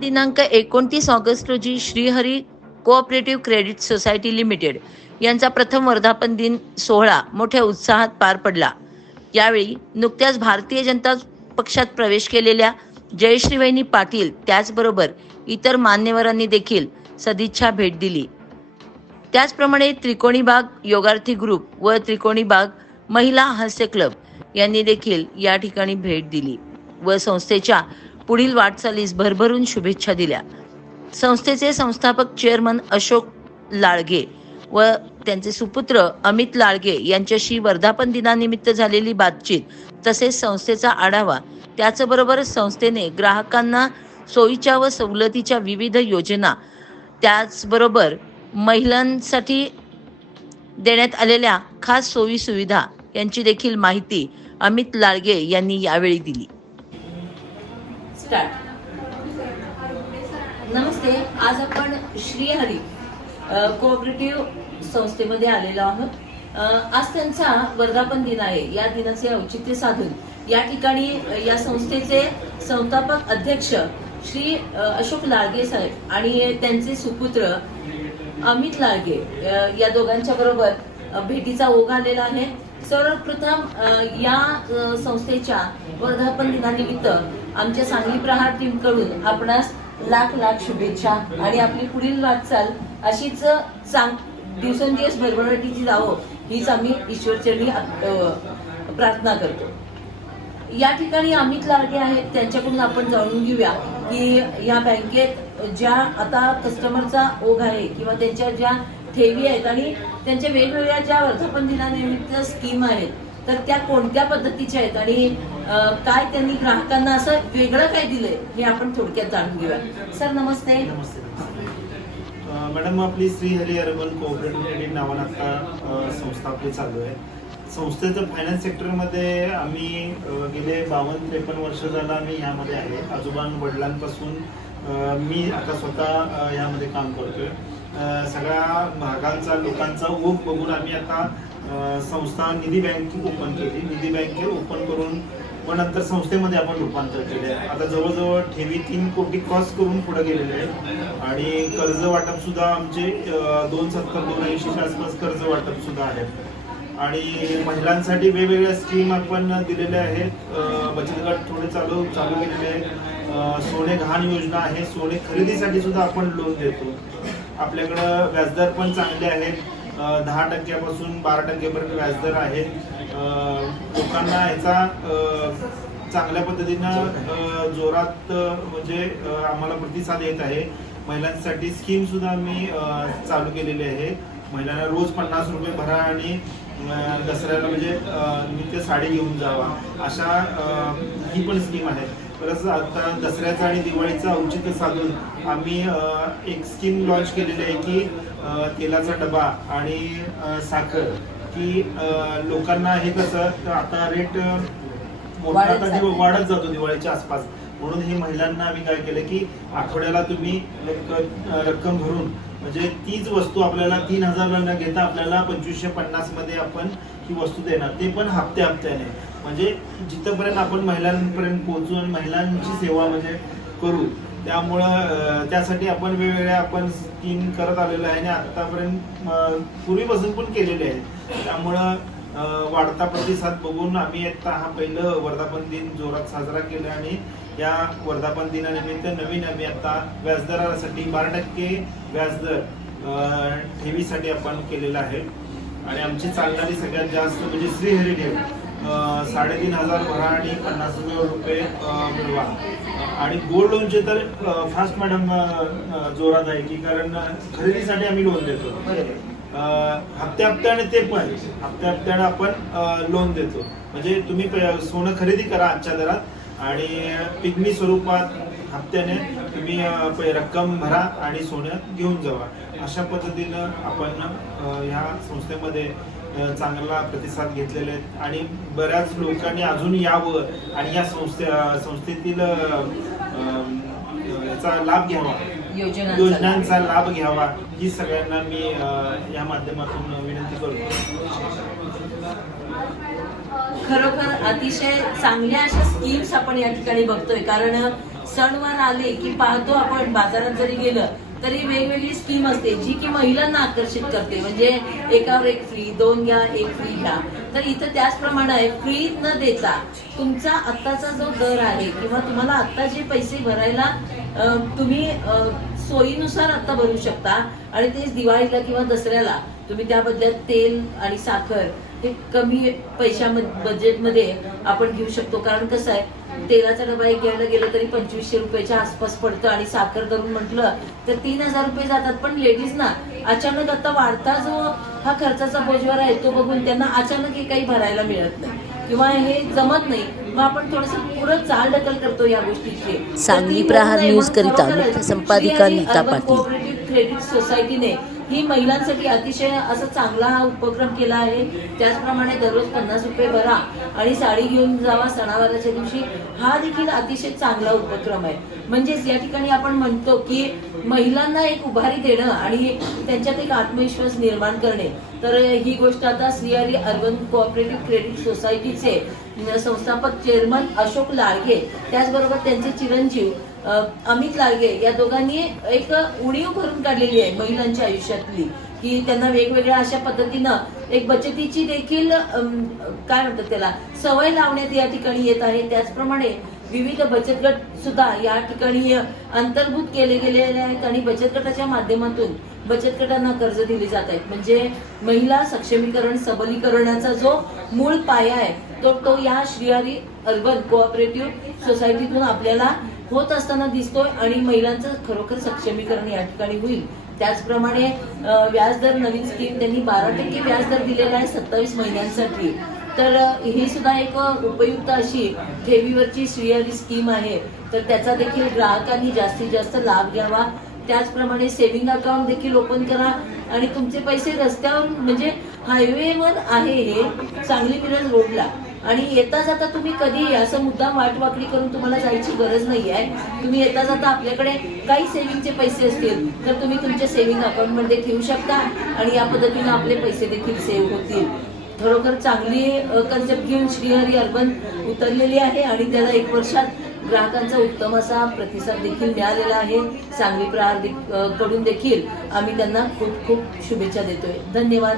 दिनांक एकोणतीस ऑगस्ट रोजी Shrihari cooperative credit society limited यांचा प्रथम वर्धापन दिन सोहळा मोठ्या उत्साहात पार पडला. यावेळी नुकत्याच भारतीय जनता पक्षात प्रवेश केलेल्या जयश्रीवहिनी पाटील त्याचबरोबर इतर मान्यवरांनी देखील सदिच्छा भेट दिली. त्याचप्रमाणे त्रिकोणी बाग योगार्थी ग्रुप व त्रिकोणी बाग महिला हास्य क्लब यांनी देखील या ठिकाणी भेट दिली व संस्थेच्या पुढील वाटचालीस भरभरून शुभेच्छा दिल्या. संस्थेचे संस्थापक चेअरमन अशोक लाळगे व त्यांचे सुपुत्र अमित लाळगे यांच्याशी वर्धापन दिनानिमित्त झालेली बातचीत तसेच संस्थेचा आढावा त्याचबरोबर संस्थेने ग्राहकांना सोयीच्या व सवलतीच्या विविध योजना त्याचबरोबर महिलांसाठी देण्यात आलेल्या खास सोयी सुविधा यांची देखील माहिती अमित लाळगे यांनी यावेळी दिली. स्टार्ट. नमस्ते आज आपण श्रीहरी कोऑपरेटिव्ह संस्थेमध्ये आलेलो आहोत. आज त्यांचा वर्धापन दिन आहे. या दिनाचे औचित्य साधून या ठिकाणी या संस्थेचे संस्थापक अध्यक्ष श्री अशोक लाळगे साहेब आणि त्यांचे सुपुत्र अमित लाळगे या दोघांच्या बरोबर भेटीचा ओघ आलेला आहे. सर्वप्रथम या संस्थेच्या वर्धापन दिनानिमित्त आमच्या सांगली प्रहार टीमकडून आपणास लाख लाख शुभेच्छा आणि आपली पुढील वाटचाल अशीच चांग दिवसेंदिवस भरभराटीची जावं हीच आम्ही ईश्वरचरणी प्रार्थना करतो. या ठिकाणी अमित लाडके आहेत त्यांच्याकडून आपण जाणून घेऊया की या बँकेत ज्या आता कस्टमरचा ओघ आहे किंवा त्यांच्या ज्या ठेवी आहेत आणि त्यांच्या वेगवेगळ्या ज्या वर्धापन दिनानिमित्त स्कीम आहेत तर त्या कोणत्या पद्धतीच्या आहेत आणि काय त्यांनी ग्राहकांना असं वेगळं काय दिलंय हे आपण थोडक्यात जाणून घेऊया. सर नमस्ते. नमस्ते मॅडम आपली Shri Hari urban cooperative credit नावानं आता संस्था आपली चालू आहे. संस्थेचं फायनान्स सेक्टरमध्ये आम्ही गेले बावन्न त्रेपन्न वर्ष झालं आम्ही यामध्ये आहे. आजोबां वडिलांपासून मी आता स्वतः यामध्ये काम करतोय. सगळ्या भागांचा लोकांचा ओघ बघून आम्ही आता संस्था निधी बँक ओपन केली. निधी बँक ओपन करून व नंतर संस्थेमध्ये आपण रूपांतर केले आता जवळजवळ ठेवी तीन कोटी क्रॉस करून पुढे गेलेले आहे आणि कर्ज वाटप सुद्धा आमचे दोन सत्तर दोन ऐंशीच्या आसपास कर्ज वाटप सुद्धा आहेत. आणि महिलांसाठी वेगवेगळ्या स्कीम आपण दिलेल्या आहेत. बचत गट थोडे चालू चालू केलेले आहेत. सोने घाण योजना आहे. सोने खरेदीसाठी सुद्धा आपण लोन देतो. आपल्याकडं व्याजदर पण चांगले आहेत. दहा टक्क्यापासून बारा टक्क्यापर्यंत व्याजदर आहे लोकांना ह्याचा चांगल्या पद्धतीनं जोरात म्हणजे आम्हाला प्रतिसाद येत आहे. महिलांसाठी स्कीम सुद्धा आम्ही चालू केलेली आहे. महिलांना रोज पन्नास रुपये भरा आणि दसऱ्याला म्हणजे नित्य साडी घेऊन जावा. अशा ही पण स्कीम आहे परत आता दसऱ्याचं आणि दिवाळीचं औचित्य साधून आम्ही एक स्कीम लॉन्च केलेली आहे की तेलाचा डबा आणि साखर की लोकांना हे कसं तर आता रेट मोठा वाढत जातो. दिवाळीच्या आसपास म्हणून हे महिलांना आम्ही काय केलं की आठवड्याला तुम्ही रक्कम भरून म्हणजे तीच वस्तू आपल्याला तीन हजार न घेता आपल्याला पंचवीसशे पन्नासमध्ये आपण ही वस्तू देणार. ते पण हप्ते हप्त्याने. म्हणजे जिथपर्यंत आपण महिलांपर्यंत पोहोचू आणि महिलांची सेवा म्हणजे करू त्यामुळं त्यासाठी आपण वेगवेगळ्या आपण स्कीम करत आलेलो आहे आणि आतापर्यंत पूर्वीपासून पण केलेले आहे त्यामुळं वाढता प्रतिसाद बघून आम्ही आता हा पहिलं वर्धापन दिन जोरात साजरा केला आणि या वर्धापन दिनानिमित्त नवीन आम्ही आता व्याजदरासाठी बारा टक्के व्याजदर ठेवीसाठी आपण केलेला आहे. आणि आमची चालणारी सगळ्यात जास्त म्हणजे श्रीहरी ठेव साडेतीन हजार भरा आणि पन्नास रुपये मिळवा. आणि गोल्ड लोनचे तर फास्ट मॅडम जोरात आहे की कारण खरेदीसाठी आम्ही लोन देतो. हप्त्या हप्त्याने ते पण हप्त्या हप्त्याने आपण लोन देतो. म्हणजे तुम्ही प- सोनं खरेदी करा आजच्या दरात आणि पिगमी स्वरूपात हप्त्याने तुम्ही रक्कम भरा आणि सोनं घेऊन जावा. अशा पद्धतीनं आपण ह्या संस्थेमध्ये चांगला प्रतिसाद घेतलेले आहेत आणि बऱ्याच लोकांनी अजून यावं आणि या संस्थे संस्थेतील याचा लाभ घ्यावा. योजनांचा योजनांचा लाभ घ्यावा. ही सगळ्यांना मी अं, या माध्यमातून विनंती करतो. खरोखर अतिशय चांगल्या अशा स्कीम्स आपण या ठिकाणी बघतोय. कारण सणवार आले की पाहतो आपण बाजारात जरी गेलं तरी वेगवेगळी स्कीम असते जी की महिलांना आकर्षित करते. म्हणजे एकावर एक फ्री दोन घ्या एक फ्री घ्या. तर इथं त्याचप्रमाणे आहे फ्री न देता तुमचा आत्ताचा जो दर आहे किंवा तुम्हाला आत्ता जे पैसे भरायला तुम्ही सोयीनुसार आता भरू शकता. आणि तेच दिवाळीला किंवा दसऱ्याला तुम्ही त्या बदल्यात तेल आणि साखर हे कमी पैशामध्ये बजेटमध्ये आपण घेऊ शकतो. कारण कसं आहे तेलाचा डबा एक घ्यायला गेलं तरी पंचवीसशे रुपयाच्या आसपास पडतं आणि साखर धरून म्हटलं तर तीन हजार रुपये जातात. पण लेडीज ना अचानक आता वाढता जो हा खर्चाचा बोजवार आहे तो बघून त्यांना अचानक हे काही भरायला मिळत नाही. किंवा हे जमत नाही. मग आपण थोडस पुढे चाल ढकल करतो या गोष्टीची. सांगली प्रहार न्यूज करिता संपादिका नीता पाटील. कोऑपरेटिव्ह क्रेडिट सोसायटीने ही महिलांसाठी अतिशय असा चांगला हा उपक्रम केला आहे. त्याचप्रमाणे दररोज पन्नास रुपये भरा आणि साडी घेऊन जावा सणावाराच्या दिवशी. हा देखील अतिशय चांगला उपक्रम आहे. म्हणजेच या ठिकाणी आपण म्हणतो की महिलांना एक उभारी देणं आणि त्यांच्यात एक आत्मविश्वास निर्माण करणे. तर ही गोष्ट आता श्रीहरी अर्बन कोऑपरेटिव्ह क्रेडिट सोसायटीचे संस्थापक चेअरमन अशोक लाळगे त्याचबरोबर त्यांचे चिरंजीव अमित लालगे या दोघांनी एक उणीव भरून काढलेली आहे महिलांच्या आयुष्यातली की त्यांना वेगवेगळ्या अशा पद्धतीनं एक बचतीची देखील काय म्हणतात त्याला सवय लावण्यात या ठिकाणी येत आहे. त्याचप्रमाणे विविध बचत गट सुद्धा या ठिकाणी अंतर्भूत केले गेलेले आहेत आणि बचत गटाच्या माध्यमातून बचत गटांना कर्ज दिले जात आहेत. म्हणजे महिला सक्षमीकरण सबलीकरणाचा जो मूळ पाया आहे तो तो या श्रीहरी अर्बन कोऑपरेटिव्ह सोसायटीतून आपल्याला होत असताना दिसतोय आणि महिलांचं खरोखर सक्षमीकरण या ठिकाणी होईल. त्याचप्रमाणे व्याजदर नवीन स्कीम त्यांनी बारा टक्के व्याजदर दिलेला आहे सत्तावीस महिन्यांसाठी तर ही सुद्धा एक उपयुक्त अशी ठेवीवरची श्रीहरी स्कीम आहे. तर त्याचा देखील ग्राहकांनी जास्तीत जास्त लाभ घ्यावा. त्याचप्रमाणे सेव्हिंग अकाउंट देखील ओपन करा. आणि तुमचे पैसे रस्त्यावर म्हणजे हायवेवर आहे हे सांगली मिरज रोडला आणि येता जाता तुम्ही कधी असं मुद्दाम वाटवाकडी करून तुम्हाला जायची गरज नाही आहे तुम्ही येता जाता आपल्याकडे काही सेव्हिंगचे पैसे असतील तर तुम्ही तुमच्या सेव्हिंग अकाउंटमध्ये ठेवू शकता आणि या पद्धतीनं आपले पैसे देखील सेव्ह होतील. खरोखर चांगली कन्सेप्ट घेऊन श्रीहरी अर्बन उतरलेली आहे आणि त्याला एक वर्षात ग्राहकांचा उत्तम असा प्रतिसाद देखील मिळालेला आहे. सांगली प्रहार दे- कडून देखील आम्ही त्यांना खूप खूप शुभेच्छा देतोय. धन्यवाद.